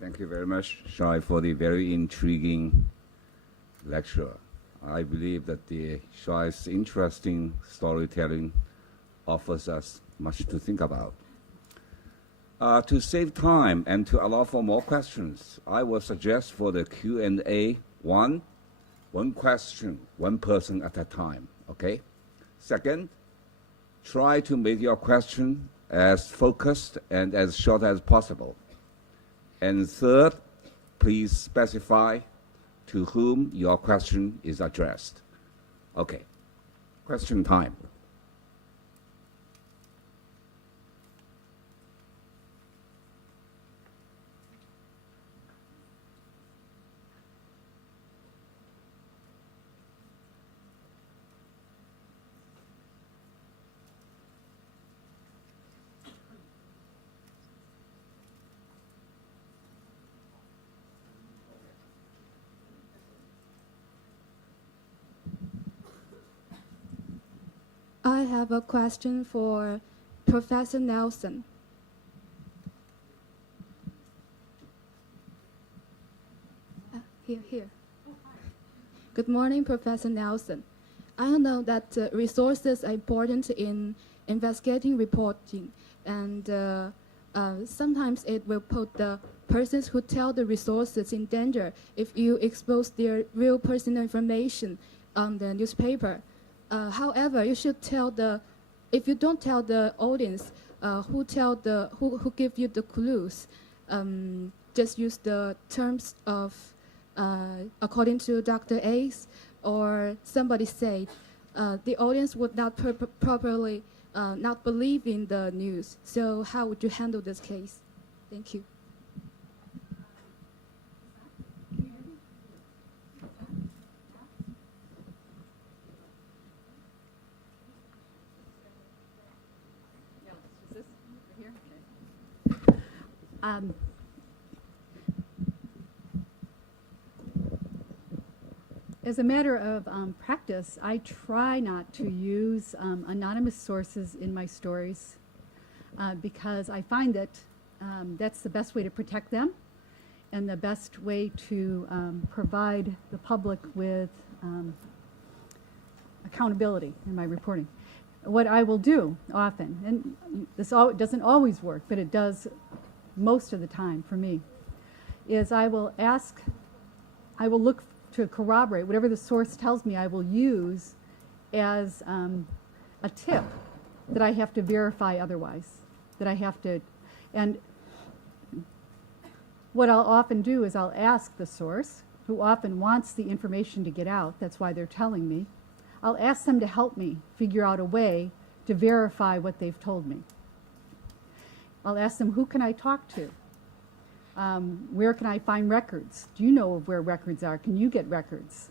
Thank you very much, Shai, for the very intriguing lecture. I believe that the Shai's interesting storytelling offers us much to think about. To save time and to allow for more questions, I will suggest for the Q&A, one question, one person at a time, okay? Second, try to make your question as focused and as short as possible. And third, please specify to whom your question is addressed. Okay, question time. I have a question for Professor Nelson. Here. Good morning, Professor Nelson. I know that resources are important in investigating reporting, and sometimes it will put the persons who tell the resources in danger if you expose their real personal information on the newspaper. However, you should tell if you don't tell the audience who give you the clues, just use the terms of according to Dr. Ace or somebody said, the audience would not properly not believe in the news. So how would you handle this case? Thank you. As a matter of practice, I try not to use anonymous sources in my stories because I find that that's the best way to protect them and the best way to provide the public with accountability in my reporting. What I will do often, and this doesn't always work, but it does most of the time for me, is I will look to corroborate whatever the source tells me. I will use as a tip that I have to verify otherwise, and what I'll often do is I'll ask the source, who often wants the information to get out, that's why they're telling me, I'll ask them to help me figure out a way to verify what they've told me. I'll ask them, who can I talk to? Where can I find records? Do you know of where records are? Can you get records?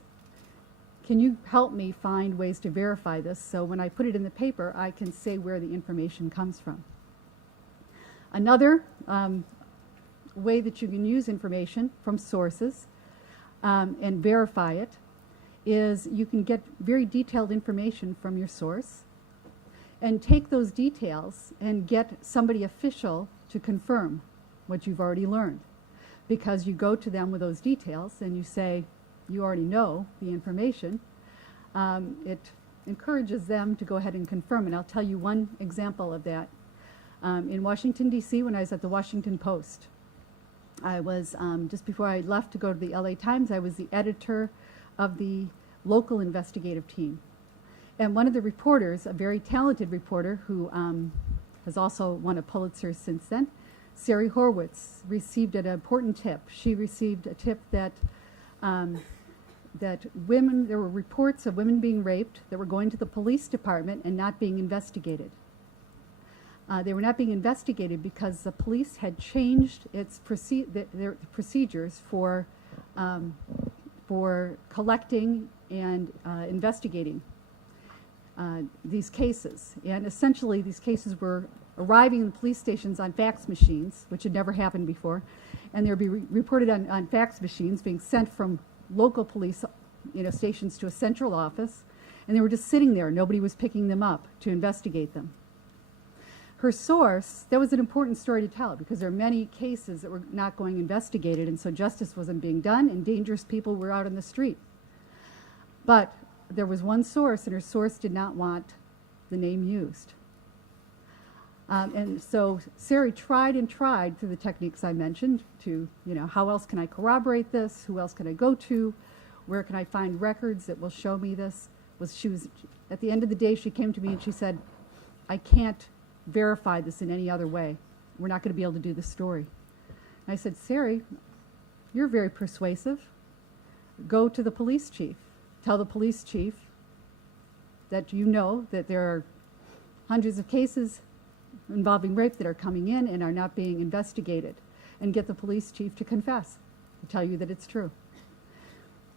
Can you help me find ways to verify this so when I put it in the paper, I can say where the information comes from? Another way that you can use information from sources and verify it is you can get very detailed information from your source and take those details and get somebody official to confirm what you've already learned. Because you go to them with those details and you say, you already know the information, it encourages them to go ahead and confirm. And I'll tell you one example of that. In Washington, D.C., when I was at the Washington Post, I was, just before I left to go to the LA Times, I was the editor of the local investigative team. And one of the reporters, a very talented reporter who has also won a Pulitzer since then, Sari Horwitz, received an important tip. She received a tip that there were reports of women being raped that were going to the police department and not being investigated. They were not being investigated because the police had changed their procedures for collecting and investigating these cases. And essentially, these cases were arriving in the police stations on fax machines, which had never happened before, and they would be reported on fax machines being sent from local police stations to a central office, and they were just sitting there. Nobody was picking them up to investigate them. Her source, that was an important story to tell because there are many cases that were not going investigated, and so justice wasn't being done, and dangerous people were out on the street. But there was one source, and her source did not want the name used. And so Sari tried and tried through the techniques I mentioned to, how else can I corroborate this? Who else can I go to? Where can I find records that will show me this? At the end of the day, she came to me and she said, I can't verify this in any other way. We're not going to be able to do the story. And I said, Sari, you're very persuasive. Go to the police chief. Tell the police chief that you know that there are hundreds of cases involving rape that are coming in and are not being investigated, and get the police chief to confess, to tell you that it's true.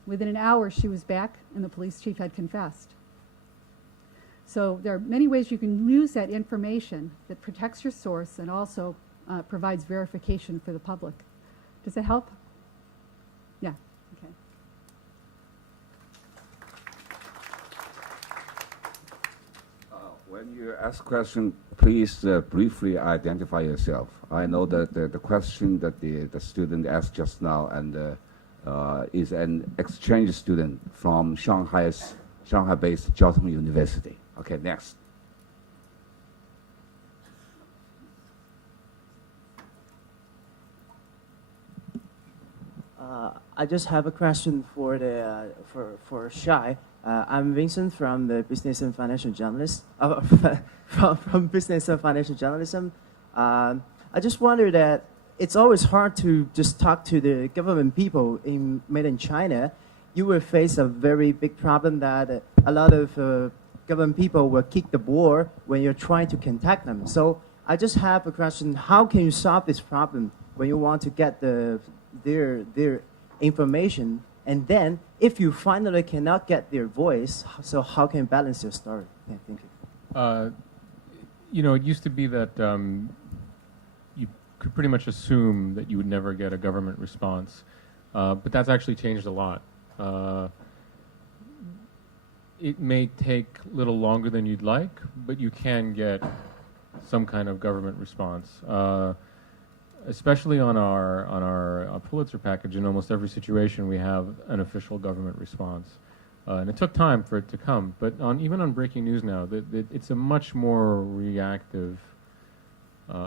Within an hour, she was back, and the police chief had confessed. So there are many ways you can use that information that protects your source and also provides verification for the public. Does that help? Yeah, okay. When you ask question, please briefly identify yourself. I know that the question that the student asked just now and is an exchange student from Shanghai-based Jiao Tong University. Okay, next. I just have a question for for Shai. I'm Vincent from the Business and Financial Journalist from Business and Financial Journalism. I just wonder that it's always hard to just talk to the government people made in China. You will face a very big problem that a lot of government people will kick the ball when you're trying to contact them. So I just have a question: how can you solve this problem when you want to get their information? And then, if you finally cannot get their voice, so how can you balance your story? Yeah, thank you. It used to be that you could pretty much assume that you would never get a government response, but that's actually changed a lot. It may take a little longer than you'd like, but you can get some kind of government response. Especially on our Pulitzer package, in almost every situation we have an official government response. And it took time for it to come, but even on breaking news now, it's a much more reactive,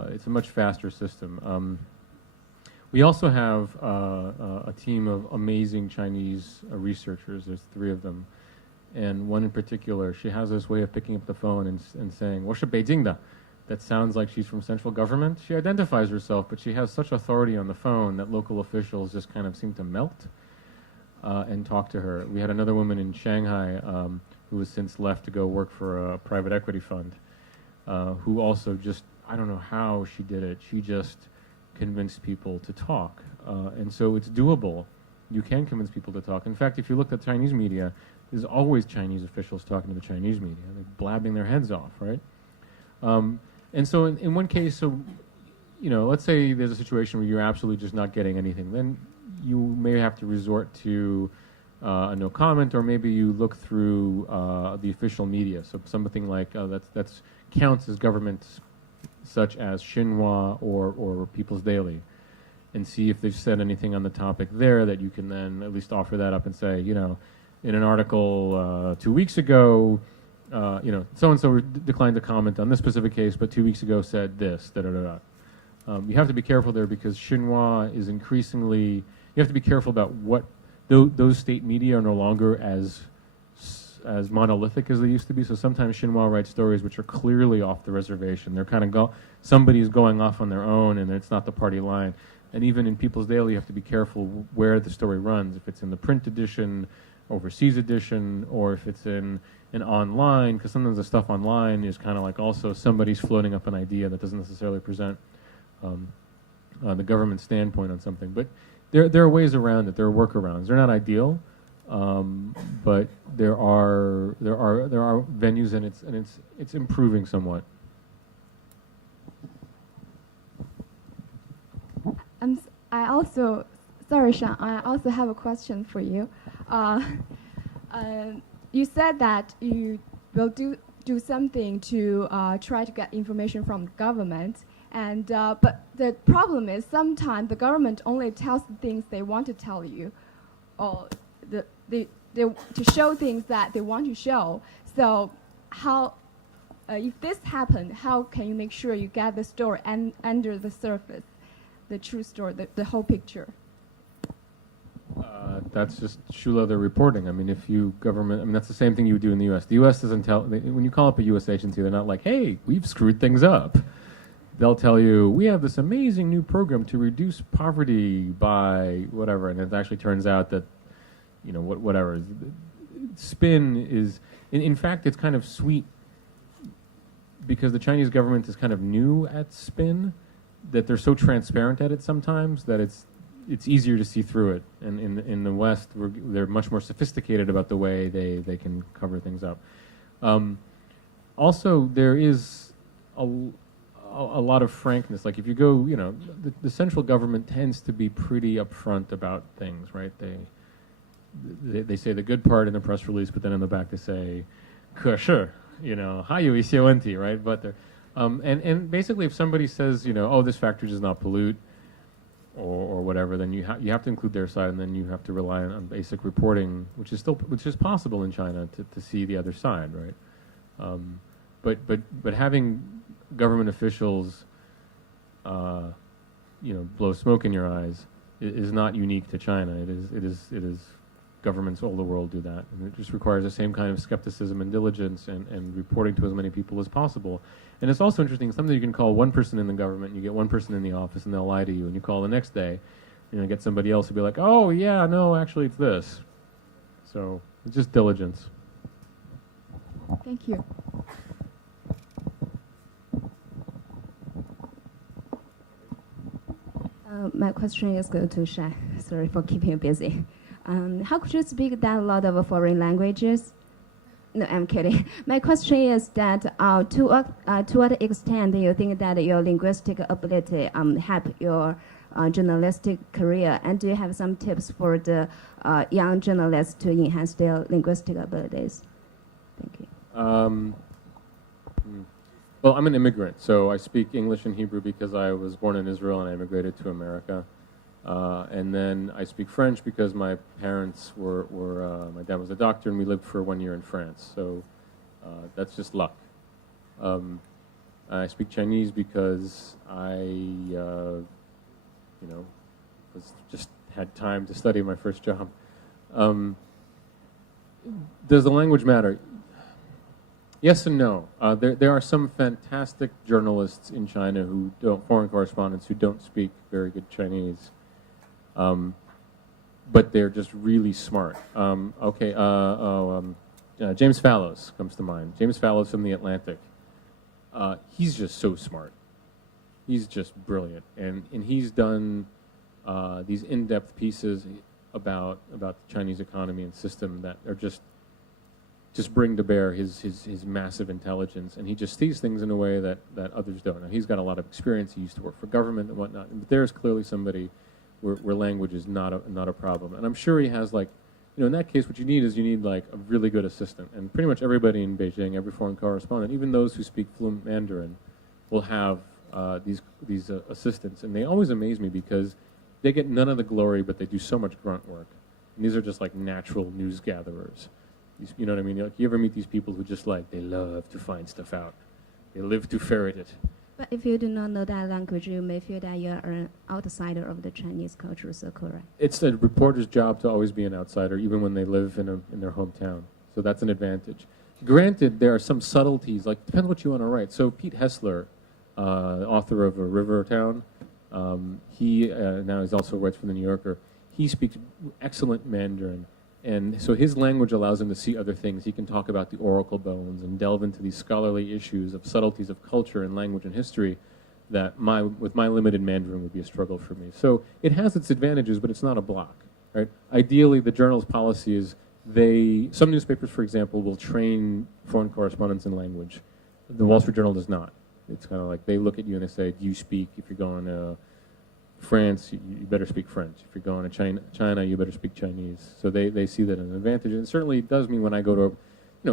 it's a much faster system. We also have a team of amazing Chinese researchers. There's 3 of them, and one in particular, she has this way of picking up the phone and saying, 我是北京的. That sounds like she's from central government. She identifies herself, but she has such authority on the phone that local officials just kind of seem to melt and talk to her. We had another woman in Shanghai who has since left to go work for a private equity fund who also just, I don't know how she did it. She just convinced people to talk. And so it's doable. You can convince people to talk. In fact, if you look at Chinese media, there's always Chinese officials talking to the Chinese media. They're blabbing their heads off, right? And so in one case, let's say there's a situation where you're absolutely just not getting anything. Then you may have to resort to a no comment, or maybe you look through the official media. So something like that's counts as government, such as Xinhua or People's Daily, and see if they've said anything on the topic there that you can then at least offer that up and say, in an article 2 weeks ago, so-and-so declined to comment on this specific case, but 2 weeks ago said this, da-da-da-da. You have to be careful there because Xinhua is increasingly, you have to be careful about what, those state media are no longer as monolithic as they used to be. So sometimes Xinhua writes stories which are clearly off the reservation. They're kind of, somebody's going off on their own and it's not the party line. And even in People's Daily, you have to be careful where the story runs, if it's in the print edition, overseas edition, or if it's in an online, because sometimes the stuff online is kind of like also somebody's floating up an idea that doesn't necessarily present the government standpoint on something. But there are ways around it. There are workarounds. They're not ideal, but there are venues, and it's improving somewhat. Sorry, Sean. I also have a question for you. You said that you will do something to try to get information from the government. And but the problem is sometimes the government only tells the things they want to tell you, or they to show things that they want to show. So how if this happened, how can you make sure you get the story and under the surface, the true story, the whole picture? That's just shoe leather reporting. I mean, if you government, I mean, that's the same thing you would do in the U.S. The U.S. doesn't tell, when you call up a U.S. agency, they're not like, hey, we've screwed things up. They'll tell you, we have this amazing new program to reduce poverty by whatever, and it actually turns out that, you know, whatever. Spin is, in fact, it's kind of sweet because the Chinese government is kind of new at spin, that they're so transparent at it sometimes that it's easier to see through it. And in the West, they're much more sophisticated about the way they can cover things up. Also, there is a lot of frankness. Like if you go, you know, the central government tends to be pretty upfront about things, right? They say the good part in the press release, but then in the back they say, 可是, you know, 还有一些问题, right? But they're, and basically if somebody says, you know, oh, this factory does not pollute, or whatever, then you have to include their side, and then you have to rely on basic reporting, which is possible in China to see the other side, right? But having government officials, you know, blow smoke in your eyes is not unique to China. It is governments all the world do that, and it just requires the same kind of skepticism and diligence and reporting to as many people as possible. And it's also interesting, something you can call one person in the government, and you get one person in the office, and they'll lie to you, and you call the next day, you know, get somebody else who'll be like, oh yeah, no, actually it's this. So it's just diligence. Thank you. My question is go to Shai. Sorry for keeping you busy. How could you speak that lot of foreign languages? No, I'm kidding. My question is that to what extent do you think that your linguistic ability help your journalistic career? And do you have some tips for the young journalists to enhance their linguistic abilities? Thank you. Well, I'm an immigrant, so I speak English and Hebrew because I was born in Israel and I immigrated to America. And then I speak French because my parents were my dad was a doctor and we lived for 1 year in France. So that's just luck. I speak Chinese because I, you know, just had time to study my first job. Does the language matter? Yes and no. There are some fantastic journalists in China foreign correspondents who don't speak very good Chinese. But they're just really smart. James Fallows comes to mind. James Fallows from The Atlantic. He's just so smart. He's just brilliant. And he's done these in-depth pieces about the Chinese economy and system that are just bring to bear his massive intelligence. And he just sees things in a way that others don't. Now, he's got a lot of experience. He used to work for government and whatnot. But there's clearly somebody where language is not a problem. And I'm sure he has, like, you know, in that case, what you need is like a really good assistant. And pretty much everybody in Beijing, every foreign correspondent, even those who speak fluent Mandarin, will have these assistants. And they always amaze me because they get none of the glory, but they do so much grunt work. And these are just like natural news gatherers. You know what I mean? Like, you ever meet these people who just like, they love to find stuff out. They live to ferret it. But if you do not know that language, you may feel that you are an outsider of the Chinese cultural circle, right? It's a reporter's job to always be an outsider, even when they live in their hometown. So that's an advantage. Granted, there are some subtleties, like, depends what you want to write. So Pete Hessler, the author of A River Town, he now he also writes for The New Yorker. He speaks excellent Mandarin. And so his language allows him to see other things. He can talk about the oracle bones and delve into these scholarly issues of subtleties of culture and language and history that with my limited Mandarin would be a struggle for me. So it has its advantages, but it's not a block, right? Ideally, the journal's policy is some newspapers, for example, will train foreign correspondents in language. The Wall Street Journal does not. It's kind of like they look at you and they say, do you speak, if you're going to France, you better speak French. If you're going to China, you better speak Chinese. So they see that as an advantage. And it certainly does mean when I go to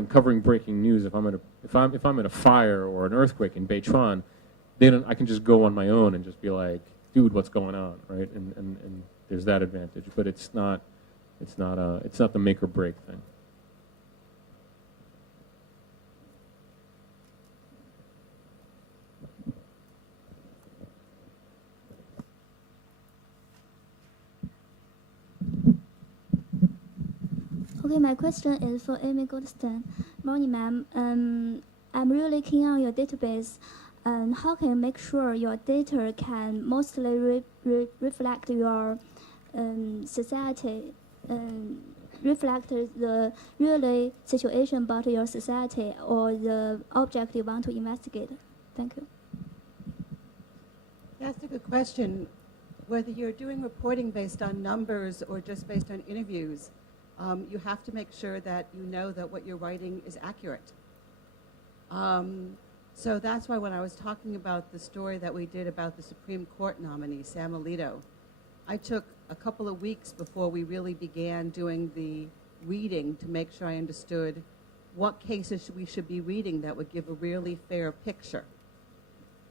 covering breaking news. If I'm at a fire or an earthquake in Beichuan, then I can just go on my own and just be like, dude, what's going on, right? And there's that advantage, but it's not the make or break thing. Okay, my question is for Amy Goldstein. Morning, ma'am. I'm really keen on your database. How can you make sure your data can mostly reflect your society, reflect the really situation about your society or the object you want to investigate? Thank you. That's a good question. Whether you're doing reporting based on numbers or just based on interviews, you have to make sure that you know that what you're writing is accurate. So that's why when I was talking about the story that we did about the Supreme Court nominee, Sam Alito, I took a couple of weeks before we really began doing the reading to make sure I understood what cases we should be reading that would give a really fair picture.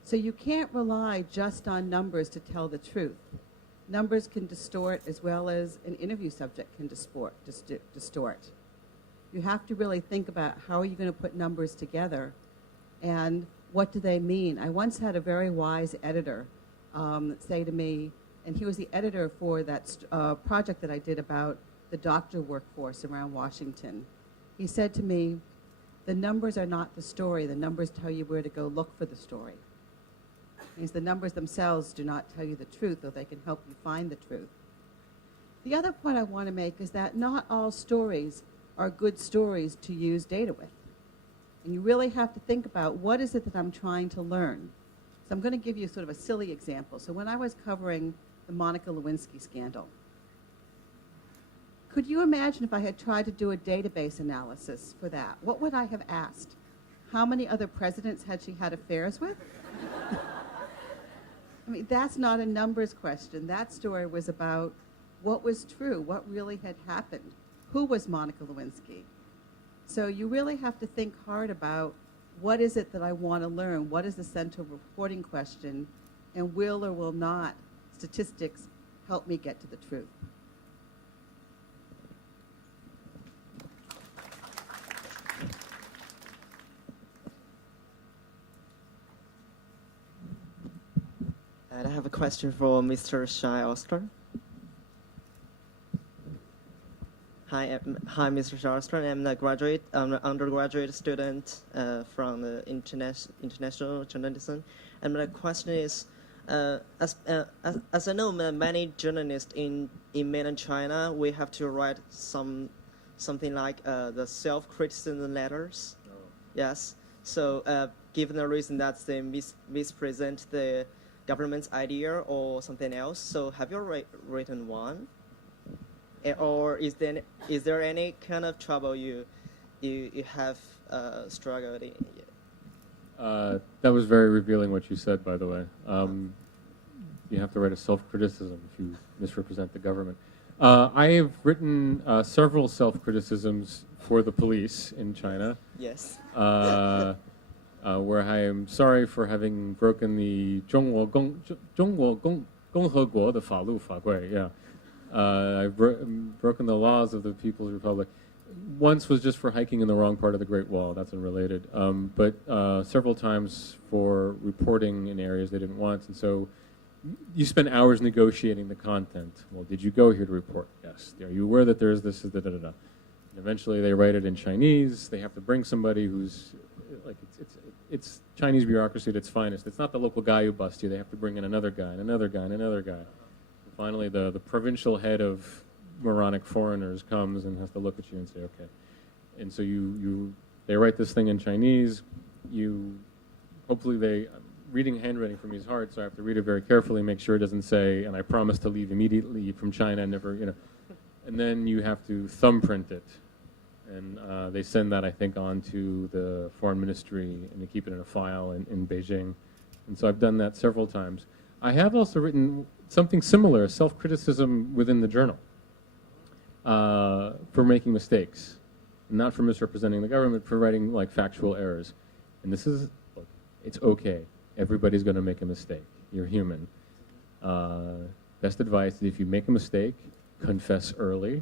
So you can't rely just on numbers to tell the truth. Numbers can distort as well as an interview subject can distort. You have to really think about how are you going to put numbers together and what do they mean. I once had a very wise editor say to me, and he was the editor for that project that I did about the doctor workforce around Washington. He said to me, the numbers are not the story. The numbers tell you where to go look for the story. Because the numbers themselves do not tell you the truth, though they can help you find the truth. The other point I want to make is that not all stories are good stories to use data with. And you really have to think about what is it that I'm trying to learn. So I'm going to give you sort of a silly example. So when I was covering the Monica Lewinsky scandal, could you imagine if I had tried to do a database analysis for that? What would I have asked? How many other presidents had she had affairs with? I mean, that's not a numbers question. That story was about what was true, what really had happened. Who was Monica Lewinsky? So you really have to think hard about what is it that I want to learn? What is the central reporting question? And will or will not statistics help me get to the truth? And I have a question for Mr. Shai Oster. Hi, Mr. Shai Oster. I'm an undergraduate student from the international journalism. And my question is, as I know, many journalists in mainland China, we have to write something like the self-criticism letters. Oh. Yes. So given the reason that they mispresent the government's idea or something else, so have you written one? Or is there any kind of trouble you have struggled in? That was very revealing what you said, by the way. You have to write a self-criticism if you misrepresent the government. I have written several self-criticisms for the police in China. Yes. Where I am sorry for having broken the 中国共和国的法律法规. Yeah. I've broken the laws of the People's Republic. Once was just for hiking in the wrong part of the Great Wall. That's unrelated. But several times for reporting in areas they didn't want. And so you spend hours negotiating the content. Well, did you go here to report? Yes. Are you aware that there's this, da, da, da, da. And eventually they write it in Chinese. They have to bring somebody who's, like, it's Chinese bureaucracy at its finest. It's not the local guy who busts you. They have to bring in another guy, and another guy, and another guy. And finally, the provincial head of moronic foreigners comes and has to look at you and say, okay. And so they write this thing in Chinese. Reading handwriting for me is hard, so I have to read it very carefully, make sure it doesn't say, and I promise to leave immediately from China, never, And then you have to thumbprint it. And they send that, I think, on to the foreign ministry, and they keep it in a file in Beijing. And so I've done that several times. I have also written something similar, self-criticism within the journal for making mistakes. not for misrepresenting the government, for writing like factual errors. And this is, look, it's okay. Everybody's going to make a mistake. You're human. Best advice is if you make a mistake, confess early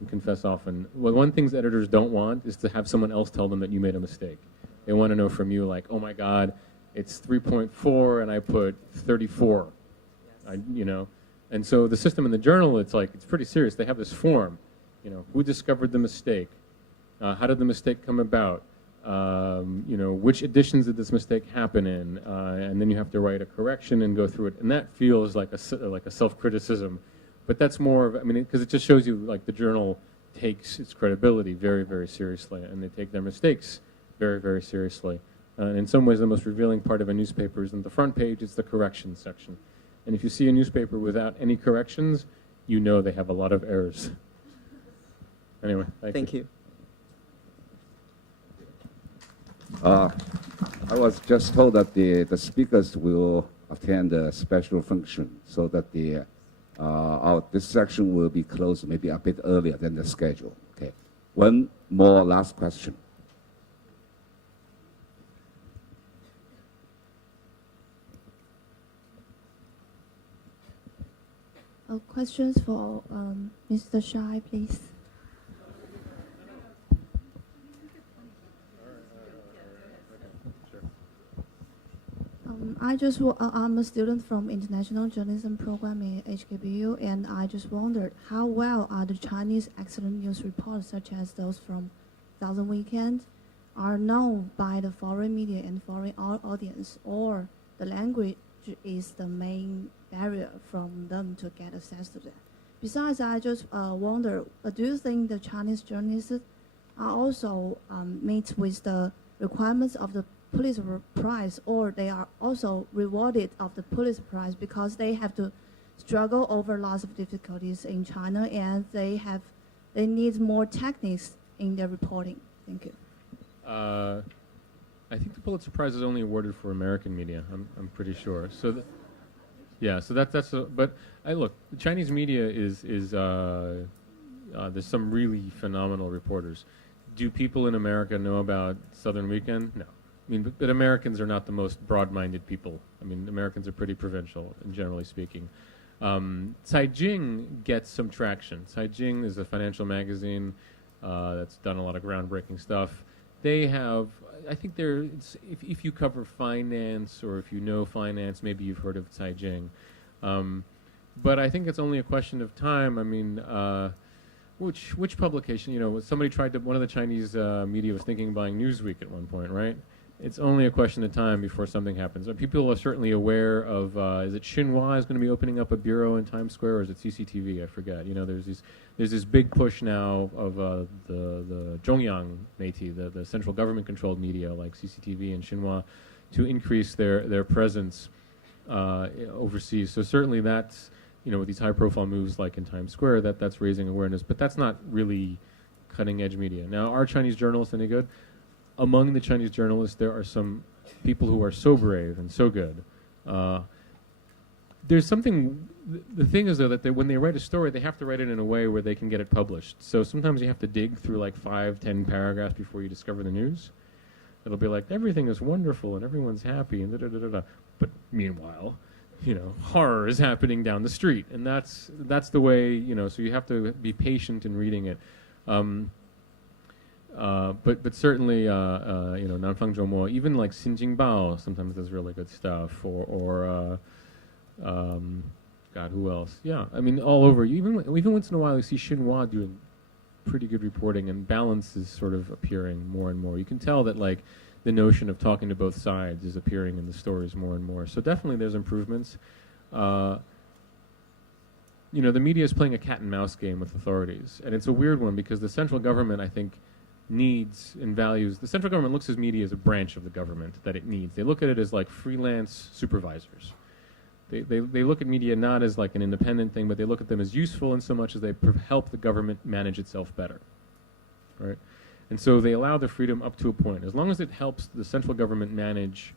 and confess often. Well, one thing editors don't want is to have someone else tell them that you made a mistake. They want to know from you, like, oh my God, it's 3.4 and I put 34. You know, and so the system in the journal, it's like, it's pretty serious. They have this form, you know, who discovered the mistake? How did the mistake come about? You know, which editions did this mistake happen in? And then you have to write a correction and go through it. And that feels like a self-criticism. But that's more of, I mean, because it just shows you, like, the journal takes its credibility very, very seriously. And they take their mistakes very, very seriously. And in some ways, the most revealing part of a newspaper is on the front page, it's the corrections section. And if you see a newspaper without any corrections, you know they have a lot of errors. Anyway, thank you. I was just told that the speakers will attend a special function so that this section will be closed maybe a bit earlier than the schedule. Okay. One more last question. Questions for Mr. Shai, please. I'm a student from International Journalism Program in HKBU, and I just wondered how well are the Chinese excellent news reports, such as those from Thousand Weekend, are known by the foreign media and foreign audience, or the language is the main barrier from them to get access to that. Besides, I just wonder, do you think the Chinese journalists are also meet with the requirements of the Pulitzer Prize, or they are also rewarded of the Pulitzer Prize because they have to struggle over lots of difficulties in China, and they need more techniques in their reporting? Thank you. I think the Pulitzer Prize is only awarded for American media. I'm pretty sure. So, yeah. So that's. But look, the Chinese media is there's some really phenomenal reporters. Do people in America know about Southern Weekend? No. I mean, but Americans are not the most broad-minded people. I mean, Americans are pretty provincial, generally speaking. Caijing gets some traction. Caijing is a financial magazine that's done a lot of groundbreaking stuff. They have, I think if you cover finance or if you know finance, maybe you've heard of Caijing. But I think it's only a question of time. I mean, which publication, you know, one of the Chinese media was thinking of buying Newsweek at one point, right? It's only a question of time before something happens. People are certainly aware of, is it Xinhua is going to be opening up a bureau in Times Square, or is it CCTV? I forget. You know, there's this big push now of the Zhongyang Meiti, the central government-controlled media like CCTV and Xinhua, to increase their presence overseas. So certainly that's, you know, with these high-profile moves like in Times Square, that's raising awareness. But that's not really cutting-edge media. Now, are Chinese journalists any good? Among the Chinese journalists, there are some people who are so brave and so good. There's something, the thing is, though, that when they write a story, they have to write it in a way where they can get it published. So sometimes you have to dig through like 5-10 paragraphs before you discover the news. It'll be like, everything is wonderful and everyone's happy and da-da-da-da-da. But meanwhile, you know, horror is happening down the street. And that's the way, you know, so you have to be patient in reading it. But certainly, you know, Nanfang Zhoumo, even like Xinjing Bao sometimes does really good stuff, or God, who else? Yeah, I mean, all over. Even once in a while, you see Xinhua doing pretty good reporting, and balance is sort of appearing more and more. You can tell that like the notion of talking to both sides is appearing in the stories more and more. So definitely, there's improvements. You know, the media is playing a cat and mouse game with authorities, and it's a weird one because the central government, I think, needs and values. The central government looks at media as a branch of the government that it needs. They look at it as like freelance supervisors. They look at media not as like an independent thing, but they look at them as useful in so much as they help the government manage itself better, right? And so they allow the freedom up to a point. As long as it helps the central government manage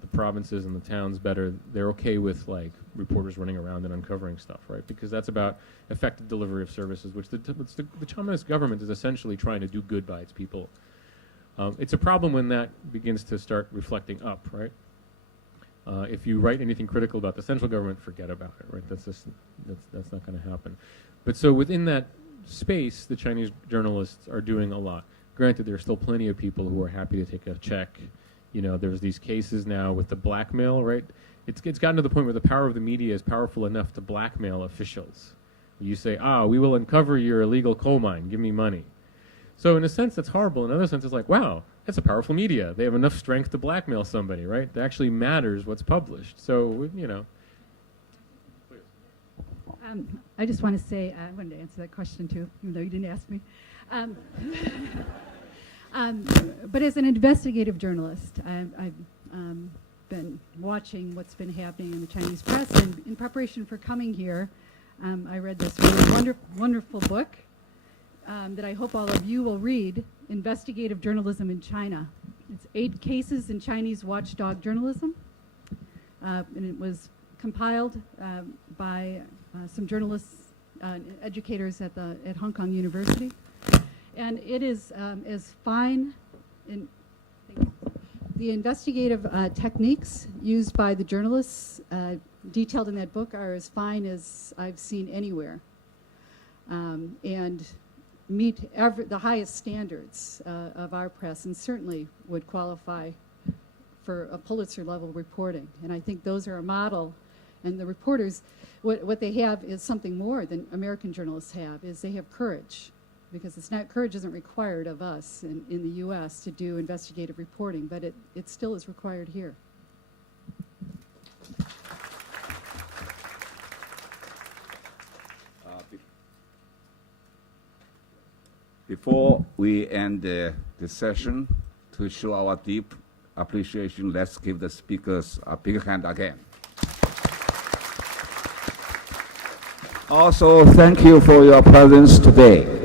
the provinces and the towns better, they're okay with like reporters running around and uncovering stuff, right? Because that's about effective delivery of services, which the Chinese government is essentially trying to do good by its people. It's a problem when that begins to start reflecting up, right? If you write anything critical about the central government, forget about it, right? That's not going to happen. But so within that space, the Chinese journalists are doing a lot. Granted, there are still plenty of people who are happy to take a check. You know, there's these cases now with the blackmail, right? It's gotten to the point where the power of the media is powerful enough to blackmail officials. You say, we will uncover your illegal coal mine, give me money. So in a sense, that's horrible. In another sense, it's like, wow, that's a powerful media. They have enough strength to blackmail somebody, right? It actually matters what's published. So, you know. I just want to say, I wanted to answer that question too, even though you didn't ask me. But as an investigative journalist, I've been watching what's been happening in the Chinese press, and in preparation for coming here, I read this really wonderful book that I hope all of you will read, Investigative Journalism in China. It's 8 cases in Chinese watchdog journalism, and it was compiled by some journalists, educators at Hong Kong University. And it is as fine in the investigative techniques used by the journalists detailed in that book are as fine as I've seen anywhere, and meet the highest standards of our press, and certainly would qualify for a Pulitzer level reporting. And I think those are a model. And the reporters, what they have is something more than American journalists have, is they have courage. Because courage isn't required of us in the U.S. to do investigative reporting, but it still is required here. Before we end this session, to show our deep appreciation, let's give the speakers a big hand again. Also, thank you for your presence today.